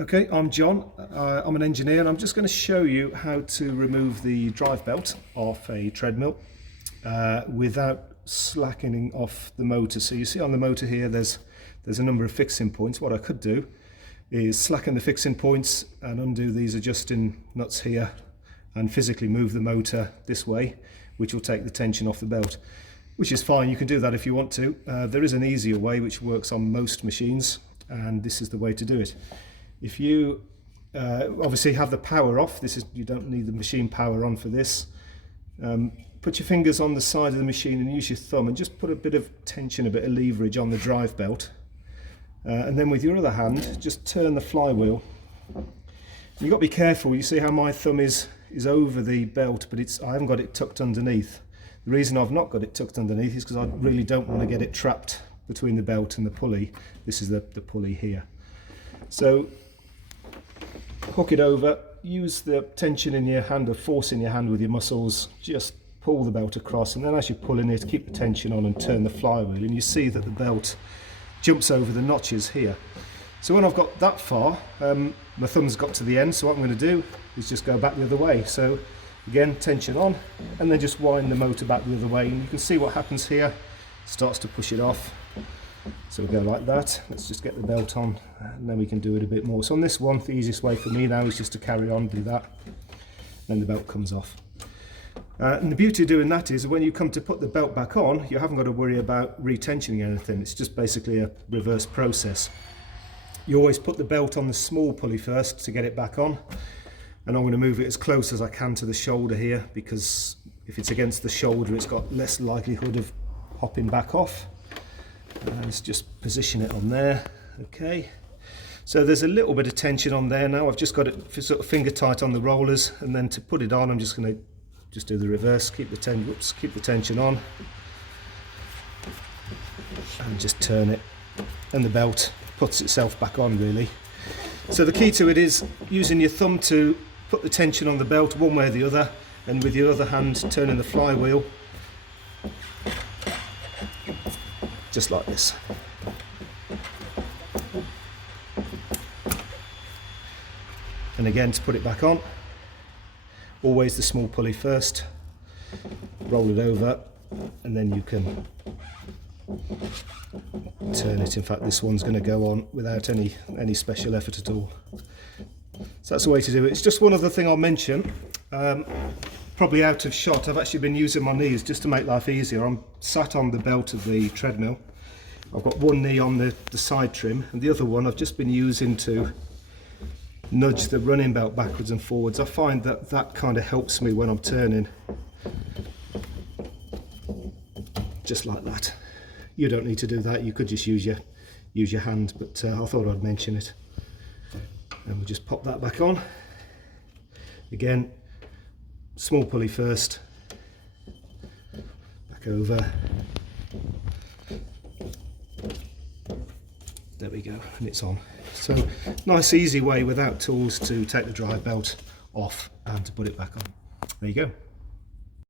Okay, I'm John. I'm an engineer and I'm just going to show you how to remove the drive belt off a treadmill without slackening off the motor. So you see on the motor here there's a number of fixing points. What I could do is slacken the fixing points and undo these adjusting nuts here and physically move the motor this way, which will take the tension off the belt, which is fine. You can do that if you want to. There is an easier way which works on most machines, and this is the way to do it. If you obviously have the power off, you don't need the machine power on for this. Put your fingers on the side of the machine and use your thumb and just put a bit of tension, a bit of leverage on the drive belt. And then with your other hand, just turn the flywheel. You've got to be careful. You see how my thumb is over the belt, but I haven't got it tucked underneath. The reason I've not got it tucked underneath is because I really don't want to get it trapped between the belt and the pulley. This is the pulley here. So hook it over, use the tension in your hand or force in your hand with your muscles, just pull the belt across, and then as you're pulling it, keep the tension on and turn the flywheel, and you see that the belt jumps over the notches here. So when I've got that far, my thumb's got to the end, so what I'm going to do is just go back the other way. So again, tension on, and then just wind the motor back the other way, and you can see what happens here. It starts to push it off. So we go like that. Let's just get the belt on and then we can do it a bit more. So on this one, the easiest way for me now is just to carry on, do that, then the belt comes off. And the beauty of doing that is when you come to put the belt back on, you haven't got to worry about retensioning anything. It's just basically a reverse process. You always put the belt on the small pulley first to get it back on, and I'm going to move it as close as I can to the shoulder here, because if it's against the shoulder it's got less likelihood of hopping back off. Let's just position it on there. Okay, so there's a little bit of tension on there now. I've just got it sort of finger tight on the rollers, and then to put it on I'm just going to do the reverse, keep the tension on and just turn it, and the belt puts itself back on really. So the key to it is using your thumb to put the tension on the belt one way or the other, and with your other hand turning the flywheel just like this. And again, to put it back on, always the small pulley first, roll it over, and then you can turn it. In fact, this one's going to go on without any special effort at all. So that's the way to do it. It's just one other thing I'll mention, probably out of shot. I've actually been using my knees just to make life easier. I'm sat on the belt of the treadmill. I've got one knee on the side trim, and the other one I've just been using to nudge the running belt backwards and forwards. I find that kind of helps me when I'm turning. Just like that. You don't need to do that. You could just use your hand, but I thought I'd mention it. And we'll just pop that back on. Again, small pulley first, back over. There we go, and it's on. So nice easy way without tools to take the drive belt off and to put it back on. There you go.